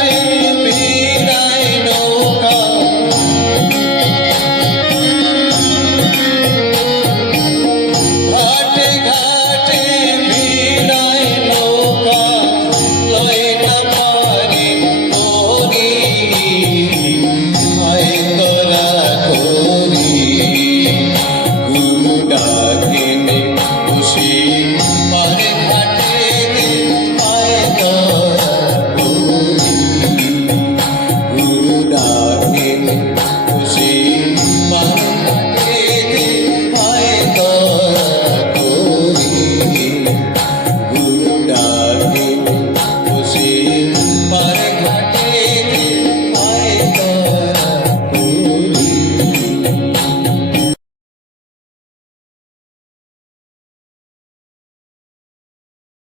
be